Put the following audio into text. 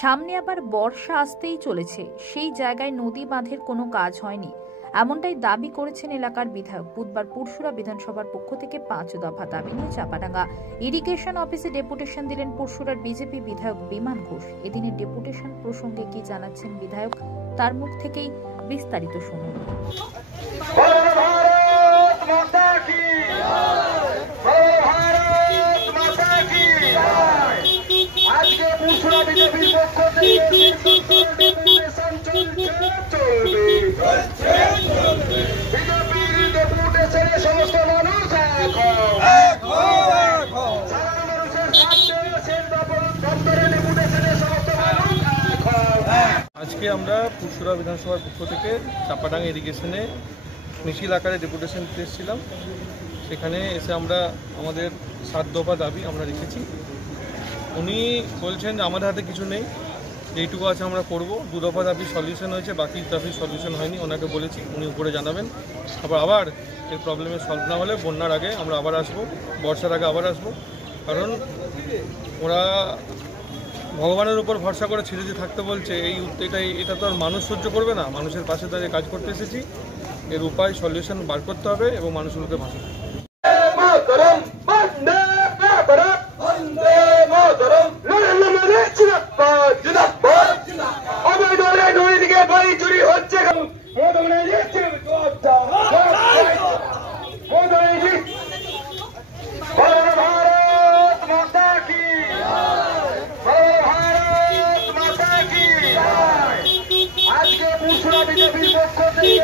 সামনে আবার বর্ষা আসতেই চলেছে, সেই জায়গায় নদী বাঁধের কোনো কাজ হয়নি, এমনটাই দাবি করেছেন এলাকার বিধায়ক। বুধবার পুরসুরা বিধানসভার পক্ষ থেকে 5 দফা দাবি নিয়ে চাপাডাঙ্গা ইরিগেশন অফিসে ডেপুটেশন দিলেন পুরসুরার বিজেপি বিধায়ক বিমান ঘোষ। এদিনের ডেপুটেশন প্রসঙ্গে কি জানাচ্ছেন বিধায়ক, তার মুখ থেকেই বিস্তারিত শুনুন। আজকে পুরসুরা বিজেপির পক্ষ থেকে বিজেপির ডেপুটেশনে সমস্ত মানুষ আজকে আমরা পুরসুরা বিধানসভার পক্ষ থেকে চাপাডাঙ্গা ইরিগেশনে মিছিল আকারে ডেপুটেশন দিতে এসেছিলাম। সেখানে এসে আমরা আমাদের 7 দফা দাবি আমরা রেখেছি। উনি বলছেন যে আমাদের হাতে কিছু নেই, যেইটুকু আছে আমরা করব। 2 দফা দাবি সলিউশন হয়েছে, বাকি দাবি সলিউশন হয়নি। ওনাকে বলেছি, উনি উপরে জানাবেন। আবার এর প্রবলেমের সলভ না হলে বন্যার আগে আমরা আবার আসবো, বর্ষার আগে আবার আসবো। কারণ ওরা ভগবানের উপর ভরসা করে ছেড়ে দিয়ে থাকতে বলছে, এটা তো আর মানুষ সহ্য করবে না। মানুষের পাশে দাঁড়িয়ে কাজ করতে এসেছি, এর উপায় সলিউশন বার করতে হবে এবং মানুষগুলোকে ভাসাতে হবে। আজকে পুরসুরা বিজেপির পক্ষ থেকে